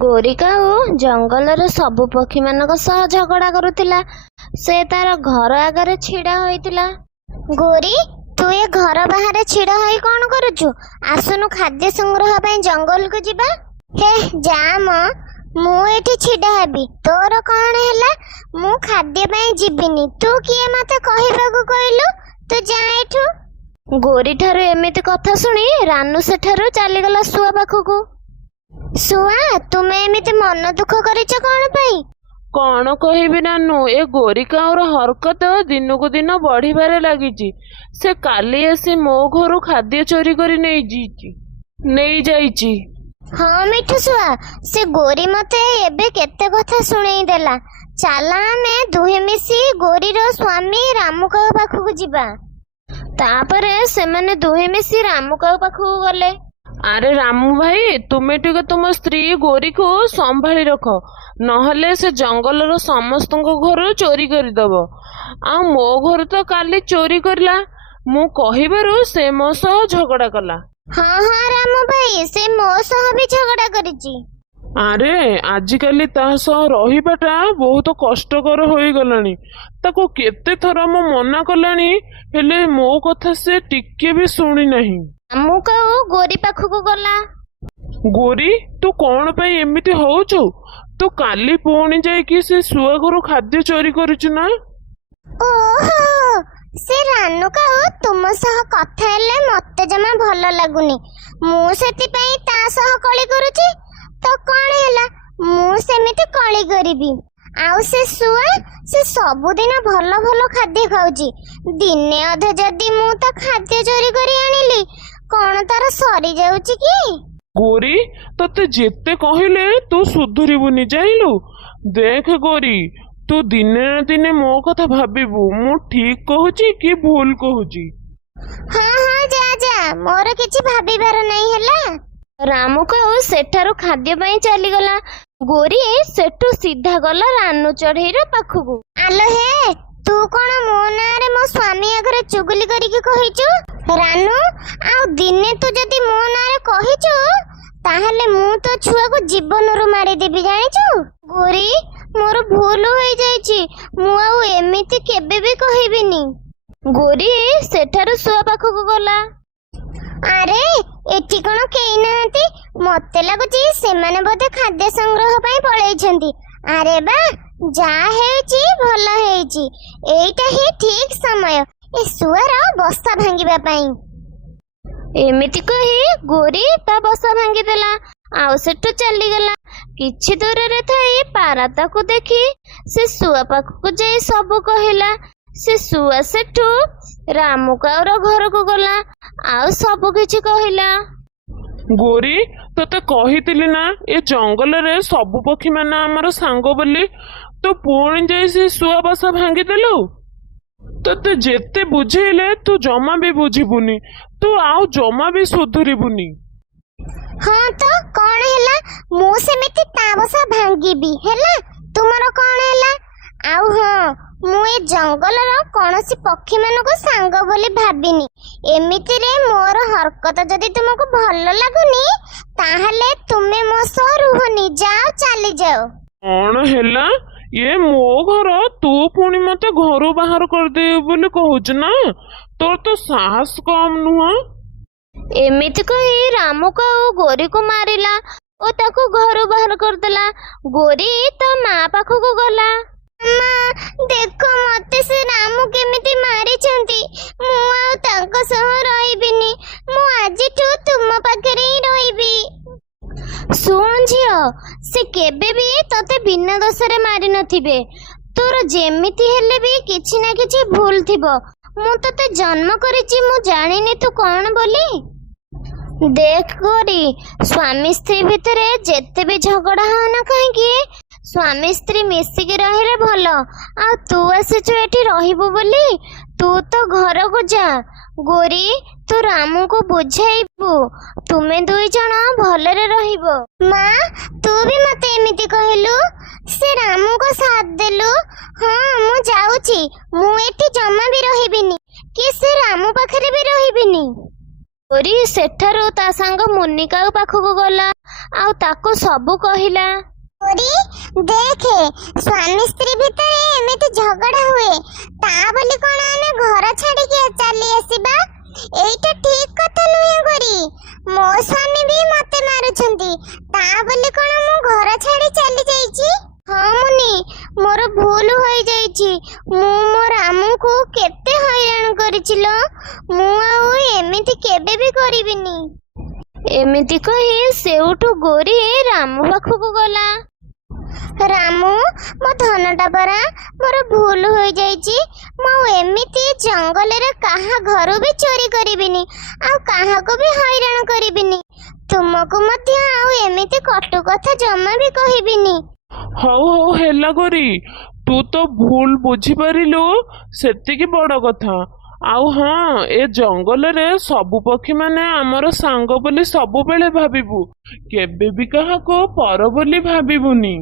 ଗୋରିକାଉ ଜଙ୍ଗଲର ସବୁ ପକ୍ଷୀ ମାନଙ୍କ ସହ ଝଗଡା କରୁଥିଲା। ସେ ତାର ଘର ଆଗରେ ଛିଡା ହୋଇଥିଲା। ଗୋରି, ତୁ ଏ ଘର ବାହାରେ ଛିଡା ହୋଇ କଣ କରୁଛୁ? ଆସୁନୁ ଖାଦ୍ୟ ସଂଗ୍ରହ ପାଇଁ ଜଙ୍ଗଲକୁ ଯିବା। ହେ ଯା ମ, ମୁଁ ଏଠି ଛିଡା ହେବି। ତୋର କଣ ହେଲା? ମୁଁ ଖାଦ୍ୟ ପାଇଁ ଯିବିନି। ତୁ କିଏ ମତେ କହିବାକୁ କହିଲୁ? ତୁ ଯା ଏଠୁ। ଗୋରି ଠାରୁ ଏମିତି କଥା ଶୁଣି ରାନୁ ସେଠାରୁ ଚାଲିଗଲା ଶୁଆ ପାଖକୁ। ଶୁଆ, ତୁମେ ଏମିତି ମନ ଦୁଃଖ କରିଛ କଣ ପାଇଁ? କଣ କହିବି ରାନୁ, ଏ ଗୋରିକାଉର ହରକତ ଦିନକୁ ଦିନ ବଢିବାରେ ଲାଗିଛି। ସେ କାଲି ଆସି ମୋ ଘରୁ ଖାଦ୍ୟ ଚୋରି କରି ନେଇଯାଇଛି। ହଁ ମିଠୁ ଶୁଆ, ସେ ଗୋରି ମତେ ଏବେ କେତେ କଥା ଶୁଣେଇ ଦେଲା। ଚାଲ ଆମେ ଦୁହେଁ ମିଶି ଗୋରିର ସ୍ୱାମୀ ରାମୁକାଉ ପାଖକୁ ଯିବା। ତାପରେ ସେମାନେ ଦୁହେଁ ମିଶି ରାମୁକାଉ ପାଖକୁ ଗଲେ। ଆରେ ରାମୁ ଭାଇ, ତୁମେ ଟିକେ ତୁମ ସ୍ତ୍ରୀ ଗୋରିକୁ ସମ୍ଭାଳି ରଖ, ନହେଲେ ସେ ଜଙ୍ଗଲର ସମସ୍ତଙ୍କ ଘରୁ ଚୋରି କରିଦବ। ଆଉ ମୋ ଘରୁ ତ କାଲି ଚୋରି କରିଲା। ମୁଁ କହିବାରୁ ସେ ମୋ ସହ ଝଗଡା କଲା। ହଁ ହଁ ରାମୁ ଭାଇ, ସେ ମୋ ସହ ବି ଝଗଡା କରିଛି। ଆରେ ଆଜିକାଲି ତା ସହ ରହିବାଟା ବହୁତ କଷ୍ଟକର ହୋଇଗଲାଣି। ତାକୁ କେତେ ଥର ମୁଁ ମନା କଲାଣି, ହେଲେ ମୋ କଥା ସେ ଟିକେ ବି ଶୁଣି ନାହିଁ। ରାମୁକାଉ ଗୋରି ପାଖକୁ ଗଲା। ଗୋରି, ତୁ କଣ ପାଇଁ ଏମିତି ହଉଛୁ? ତୁ କାଲି ପୁଣି ଯାଇକି ସେ ଶୁଆ ଘରୁ ଖାଦ୍ୟ ଚୋରି କରିଛୁ ନା? ଓହୋ, ସେ ରାନୁକାଉ ତୁମ ସହ କଥା ହେଲେ ମତେ ଜମା ଭଲ ଲାଗୁନି। ମୁଁ ସେଥିପାଇଁ ତା ସହ କଳି କରୁଛି। ତ କଣ ହେଲା, ମୁଁ ସେମିତି କଳି କରିବି। ଆଉ ସେ ଶୁଆ, ସେ ସବୁଦିନ ଭଲ ଭଲ ଖାଦ୍ୟ ଖାଉଛି। ଦିନେ ଅଧେ ଯଦି ମୁଁ ତା ଖାଦ୍ୟ ଚୋରି କରି ଆଣିଲି, କଣ ତାର ସରି ଯାଉଛି କି? ଗୋରି, ତତେ ଯେତେ କହିଲେ ତୁ ସୁଧୁରିବୁନି, ଜାଣିଲୁ? ଦେଖ ଗୋରି, ତୁ ଦିନେ ନା ଦିନେ ମୋ କଥା ଭାବିବୁ, ମୁଁ ଠିକ କହୁଛି କି ଭୁଲ କହୁଛି। ହଁ ହଁ, ଯା ଯା, ମୋର କିଛି ଭାବିବାର ନାହିଁ ହେଲା। ରାମୁକାଉ ସେଠାରୁ ଖାଦ୍ୟ ପାଇଁ ଚାଲିଗଲା। ଗୋରି ସେଠୁ ସିଧା ଗଲା ରାନୁ ଚଢେଇର ପାଖକୁ। ଆଲୋ ହେ, ତୁ କଣ ମୋ ନାଁରେ ମୋ ସ୍ୱାମୀ ଆଗରେ ଚୁଗୁଲି କରିକି କହିଛୁ? ରାନୁ, ଆଉ ଦିନେ ତୁ ଯଦି ମୋ ନାଁରେ କହିଛୁ, ତାହେଲେ ମୁଁ ତୋ ଛୁଆକୁ ଜୀବନରୁ ମାରିଦେବି, ଜାଣିଛୁ? ଗୋରି, ମୋର ଭୁଲ ହୋଇଯାଇଛି। ମୁଁ ଆଉ ଏମିତି କେବେ ବି କହିବିନି। ଗୋରି ସେଠାରୁ ଶୁଆ ପାଖକୁ ଗଲା। ଆରେ ଏଠି କଣ କେହି ନାହାନ୍ତି? ମତେ ଲାଗୁଛି ସେମାନେ ବୋଧେ ଖାଦ୍ୟ ସଂଗ୍ରହ ପାଇଁ ପଳେଇଛନ୍ତି। ଆରେ ବା, ଯାହା ହେଉଛି ଭଲ ହେଇଛି। ଏଇଟା ହିଁ ଠିକ ସମୟ ଏ ଶୁଆର ବସା ଭାଙ୍ଗିବା ପାଇଁ। ଏମିତି କହି ଗୋରି ତା ବସା ଭାଙ୍ଗିଦେଲା। ଆଉ ସେଠୁ ଚାଲିଗଲା। କିଛି ଦୂରରେ ଥାଇ ପାରା ତାକୁ ଦେଖି ସେ ଶୁଆ ପାଖକୁ ଯାଇ ସବୁ କହିଲା। ସେ ଶୁଆ ସେଠୁ ରାମୁକାଉର ଘରକୁ ଗଲା, ଆଉ ସବୁ କିଛି କହିଲା। ଗୋରି, ତତେ କହିଥିଲି ନା, ଏ ଜଙ୍ଗଲରେ ସବୁ ପକ୍ଷୀ ମାନେ ଆମର ସାଙ୍ଗ ବୋଲି। ତୁ ପୁଣି ଯାଇ ସେ ଶୁଆ ବସା ଭାଙ୍ଗିଦେଲୁ। ତତେ ଯେତେ ବୁଝେଇଲେ ତୁ ଜମା ବି ବୁଝିବୁନି। ତୁ ଆଉ ଜମା ବି ସୁଧୁରିବୁନି। ହଁ ତ କଣ ହେଲା? ମୁଁ ସେମିତି ତା ବସା ଭାଙ୍ଗିବି ହେଲା। ତୁମର କଣ ହେଲା? ଆଉ ହଁ, ମୁଁ ଏ ଜଙ୍ଗଲର କୌଣସି ପକ୍ଷୀ ମାନଙ୍କୁ ସାଙ୍ଗ ବୋଲି ଭାବିନି। ଏମିତିରେ ମୋର ହରକତ ଯଦି ତୁମକୁ ଭଲ ଲାଗୁନି, ତାହେଲେ ତୁମେ ମୋ ସହ ରୁହନି, ଯାଅ ଚାଲିଯାଅ। କଣ ହେଲା? ଏ ମୋ ଘର, ତୁ ପୁଣି ମତେ ଘରୁ ବାହାର କରିଦେବୁ ବୋଲି କହୁଛୁ ନା? ତୋର ତ ସାହସ କମ ନୁହଁ। ଏମିତି କହି ରାମୁକାଉ ଗୋରିକୁ ମାରିଲା ଓ ତାକୁ ଘରୁ ବାହାର କରିଦେଲା। ଗୋରି ତା ମା ପାଖକୁ ଗଲା। ମା, ଦେଖ ମତେ ସେ ରାମୁ କେମିତି ମାରିଛନ୍ତି। ମୁଁ ଆଉ ତାଙ୍କ ସହ ରହିବିନି। ମୁଁ ଆଜିଠୁ ତୁମ ପାଖରେ ହିଁ ରହିବି। ଶୁଣ ଝିଅ, ସେ କେବେ ବି ତତେ ବିନା ଦୋଷରେ ମାରି ନଥିବେ। ତୋର ଯେମିତି ହେଲେ ବି କିଛି ନା କିଛି ଭୁଲ ଥିବ। ମୁଁ ତତେ ଜନ୍ମ କରିଛି, ମୁଁ ଜାଣିନି ତୁ କଣ ବୋଲି। ଦେଖ ଗୋରି, ସ୍ୱାମୀ ସ୍ତ୍ରୀ ଭିତରେ ଯେତେ ବି ଝଗଡା ହଉନା କାହିଁକି, ସ୍ୱାମୀ ସ୍ତ୍ରୀ ମିଶିକି ରହିଲେ ଭଲ। ଆଉ ତୁ ଆସିଛୁ ଏଠି ରହିବୁ ବୋଲି, ତୁ ତ ଘରକୁ ଯା। ଗୋରି, ତୁ ରାମୁକୁ ବୁଝାଇବୁ, ତୁମେ ଦୁଇ ଜଣ ଭଲରେ ରହିବ। ମା, ତୁ ବି ମତେ ଏମିତି କହିଲୁ, ସେ ରାମୁଙ୍କ ସାଥ ଦେଲୁ। ହଁ, ମୁଁ ଯାଉଛି। ମୁଁ ଏଠି ଜମା ବି ରହିବିନି, କି ସେ ରାମୁ ପାଖରେ ବି ରହିବିନି। ଗୋରି ସେଠାରୁ ତା ସାଙ୍ଗ ମୁନିକାଉ ପାଖକୁ ଗଲା। ଆଉ ତାକୁ ସବୁ କହିଲା। ଗୌରୀ ଦେଖେ, ସ୍ୱାମୀ ସ୍ତ୍ରୀ ଭିତରେ ଏମିତି ଝଗଡା ହୁଏ, ତା ବୋଲି କଣ ଆମେ ଘର ଛାଡିକି ଚାଲି ଆସିବା? ଏଇଟା ଠିକ କଥା ନୁହେଁ ଗୌରୀ। ମୋ ସ୍ୱାମୀ ବି ମତେ ମାରୁଛନ୍ତି, ତା ବୋଲି କଣ ମୁଁ ଘର ଛାଡି ଚାଲି ଯାଇଛି? ହଁ ମୁନି, ମୋର ଭୁଲ ହୋଇଯାଇଛି। ମୁଁ ମୋ ରାମୁକୁ କେତେ ହଇରାଣ କରିଛି ଲୋ। ମୁଁ ଆଉ ଏମିତି କେବେ ବି କରିବିନି। ଏମିତି କହି ସେଉଠୁ ଗୋରୀ ରାମୁ ପାଖକୁ ଗଲା। ରାମୁ, ମୋ ଧନଟା ପରା, ମୋର ଭୁଲ ହୋଇଯାଇଛି। ମୁଁ ଆଉ ଏମିତି ଜଙ୍ଗଲରେ କାହା ଘରୁ ବି ଚୋରି କରିବିନି, ଆଉ କାହାକୁ ବି ହଇରାଣ କରିବିନି। ତୁମକୁ ମଧ୍ୟ ଆଉ ଏମିତି କଟୁ କଥା ଜମା ବି କହିବିନି। ହଉ ହଉ ହେଲା ଗୋରୀ, ତୁ ତ ଭୁଲ ବୁଝିପାରିଲୁ, ସେତିକି ବଡ କଥା। ଆଉ ହଁ, ଏ ଜଙ୍ଗଲରେ ସବୁ ପକ୍ଷୀ ମାନେ ଆମର ସାଙ୍ଗ ବୋଲି ସବୁବେଳେ ଭାବିବୁ, କେବେ ବି କାହାକୁ ପର ବୋଲି ଭାବିବୁନି।